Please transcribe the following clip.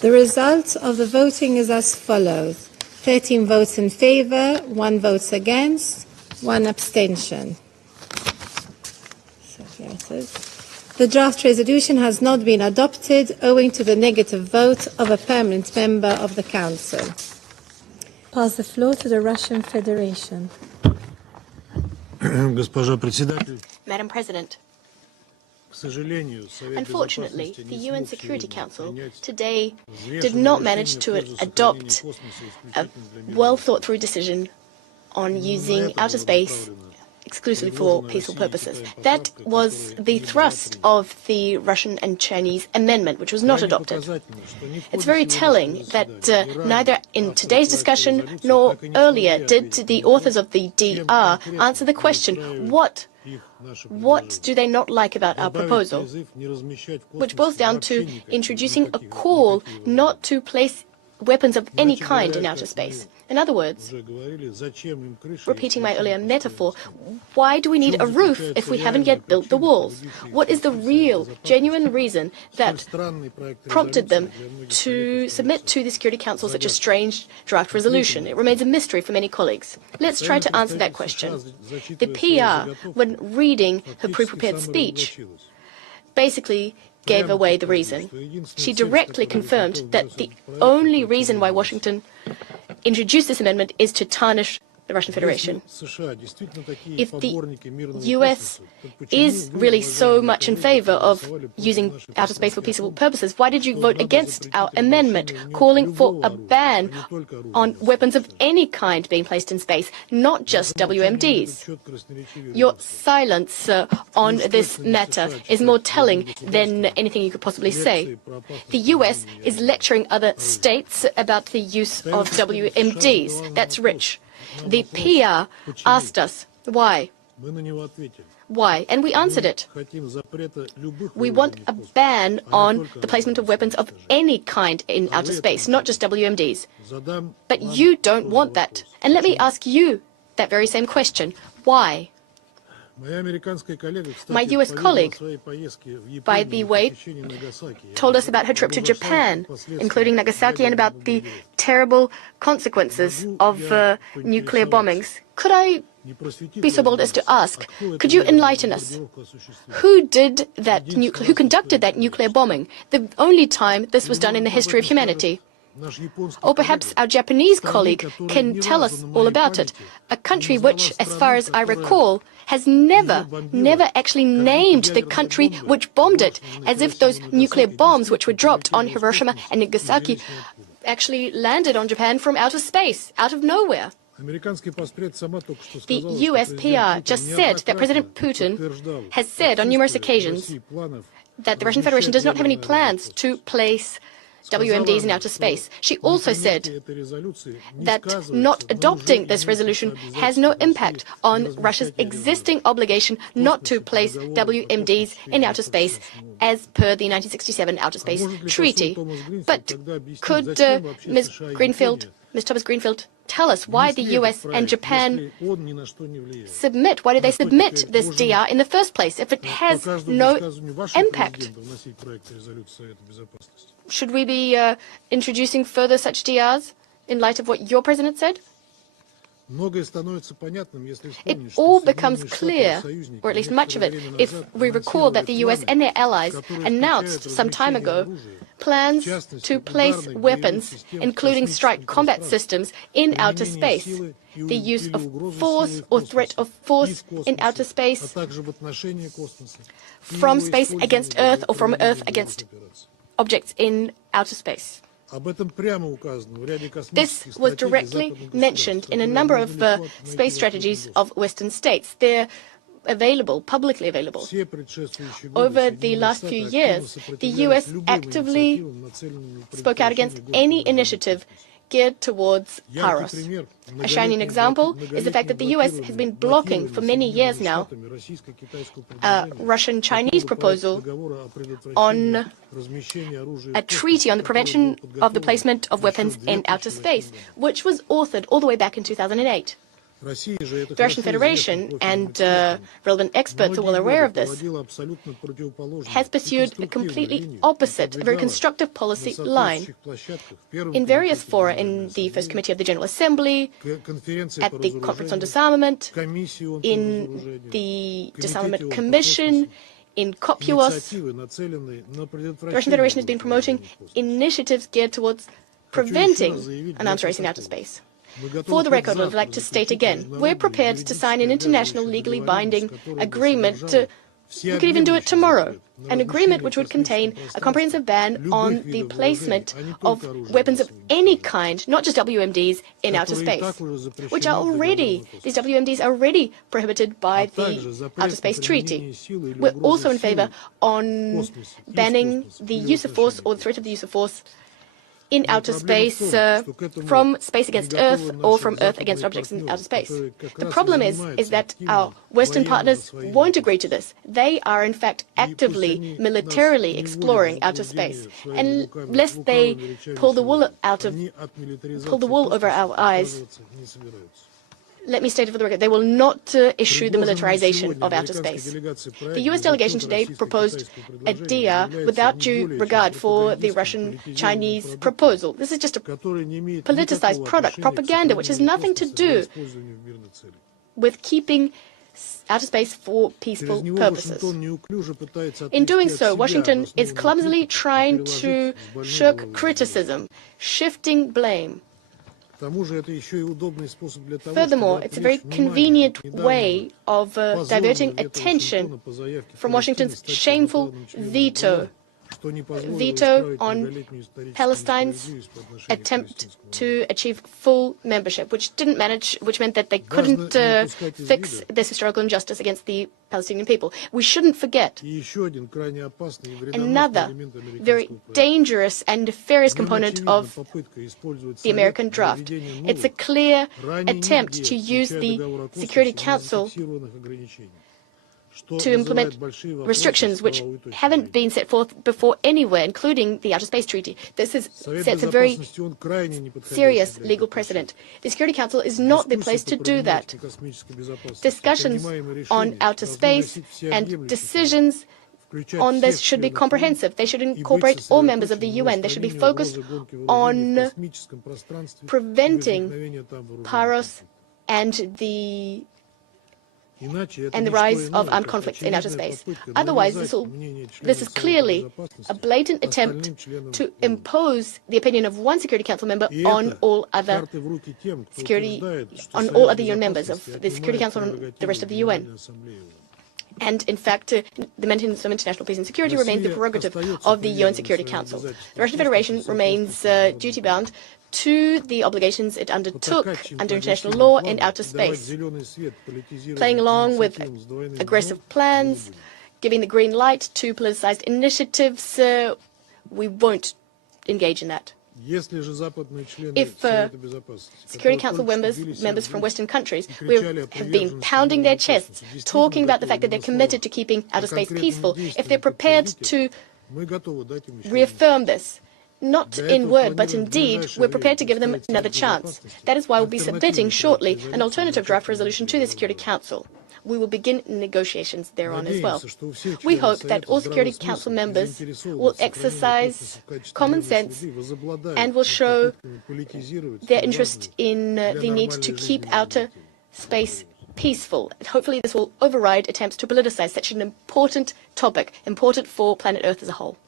The result of the voting is as follows. 13 votes in favor, 1 vote against, 1 abstention. So here it is. The draft resolution has not been adopted owing to the negative vote of a permanent member of the Council. Pass the floor to the Russian Federation. Madam President, unfortunately, the UN Security Council today did not manage to adopt a well-thought-through decision on using outer space exclusively for peaceful purposes. That was the thrust of the Russian and Chinese amendment, which was not adopted. It's very telling that neither in today's discussion nor earlier did the authors of the DR answer the question, what do they not like about our proposal? Which boils down to introducing a call not to place weapons of any kind in outer space. In other words, repeating my earlier metaphor, why do we need a roof if we haven't yet built the walls? What is the real, genuine reason that prompted them to submit to the Security Council such a strange draft resolution? It remains a mystery for many colleagues. Let's try to answer that question. The PR, when reading her pre-prepared speech, basically gave away the reason. She directly confirmed that the only reason why Washington introduced this amendment is to tarnish the Russian Federation. If the US is really so much in favor of using outer space for peaceful purposes, why did you vote against our amendment calling for a ban on weapons of any kind being placed in space, not just WMDs? Your silence on this matter is more telling than anything you could possibly say. The US is lecturing other states about the use of WMDs. That's rich. The PR asked us, why? Why? And we answered it. We want a ban on the placement of weapons of any kind in outer space, not just WMDs. But you don't want that. And let me ask you that very same question. Why? My US colleague, by the way, told us about her trip to Japan, including Nagasaki, and about the terrible consequences of nuclear bombings. Could I be so bold as to ask, could you enlighten us? Who conducted that nuclear bombing? The only time this was done in the history of humanity. Or perhaps our Japanese colleague can tell us all about it. A country which, as far as I recall, has never actually named the country which bombed it, as if those nuclear bombs which were dropped on Hiroshima and Nagasaki actually landed on Japan from outer space, out of nowhere. The US PR just said that President Putin has said on numerous occasions that the Russian Federation does not have any plans to place WMDs in outer space. She also said that not adopting this resolution has no impact on Russia's existing obligation not to place WMDs in outer space as per the 1967 Outer Space Treaty. But could Ms. Thomas Greenfield tell us why the US and Japan why did they submit this DR in the first place if it has no impact? Should we be introducing further such DRs in light of what your president said? It all becomes clear, or at least much of it, if we recall that the US and their allies announced some time ago plans to place weapons, including strike combat systems, in outer space. The use of force or threat of force in outer space, from space against Earth or from Earth against objects in outer space. This was directly mentioned in a number of space strategies of Western states. They're available, publicly available. Over the last few years, the US actively spoke out against any initiative geared towards Paros. A shining example is the fact that the US has been blocking for many years now a Russian-Chinese proposal on a treaty on the prevention of the placement of weapons in outer space, which was authored all the way back in 2008. The Russian Federation, and relevant experts are well aware of this, has pursued a completely opposite, a very constructive policy line. In various fora, in the First Committee of the General Assembly, at the Conference on Disarmament, in the Disarmament Commission, in COPUOS, the Russian Federation has been promoting initiatives geared towards preventing an arms race in outer space. For the record, I would like to state again, we're prepared to sign an international legally binding agreement. We could even do it tomorrow. An agreement which would contain a comprehensive ban on the placement of weapons of any kind, not just WMDs, in outer space, which are already, these WMDs are already prohibited by the Outer Space Treaty. We're also in favor on banning the use of force or the threat of the use of force in outer space, from space against Earth or from Earth against objects in outer space. The problem is that our Western partners won't agree to this. They are, in fact, actively, militarily exploring outer space. And lest they pull the wool over our eyes, let me state it for the record, they will not issue the militarization of outer space. The U.S. delegation today proposed a DR without due regard for the Russian-Chinese proposal. This is just a politicized product, propaganda, which has nothing to do with keeping outer space for peaceful purposes. In doing so, Washington is clumsily trying to shirk criticism, shifting blame. Furthermore, it's a very convenient way of diverting attention from Washington's shameful veto on Palestine's attempt to achieve full membership, which meant that they couldn't fix this historical injustice against the Palestinian people. We shouldn't forget another very dangerous and nefarious component of the American draft. It's a clear attempt to use the Security Council to implement restrictions which haven't been set forth before anywhere, including the Outer Space Treaty. This sets a very serious legal precedent. The Security Council is not the place to do that. Discussions on outer space and decisions on this should be comprehensive. They should incorporate all members of the UN. They should be focused on preventing PAROS and the rise of armed conflicts in outer space. Otherwise, this is clearly a blatant attempt to impose the opinion of one Security Council member on all other UN members of the Security Council and the rest of the UN. And in fact, the maintenance of international peace and security remains the prerogative of the UN Security Council. The Russian Federation remains duty-bound to the obligations it undertook under international law in outer space, playing along with aggressive plans, giving the green light to politicized initiatives. We won't engage in that. If Security Council members from Western countries have been pounding their chests, talking about the fact that they're committed to keeping outer space peaceful, if they're prepared to reaffirm this, not in word, but in deed, we're prepared to give them another chance. That is why we'll be submitting shortly an alternative draft resolution to the Security Council. We will begin negotiations thereon as well. We hope that all Security Council members will exercise common sense and will show their interest in the need to keep outer space peaceful. Hopefully this will override attempts to politicize such an important topic, important for planet Earth as a whole.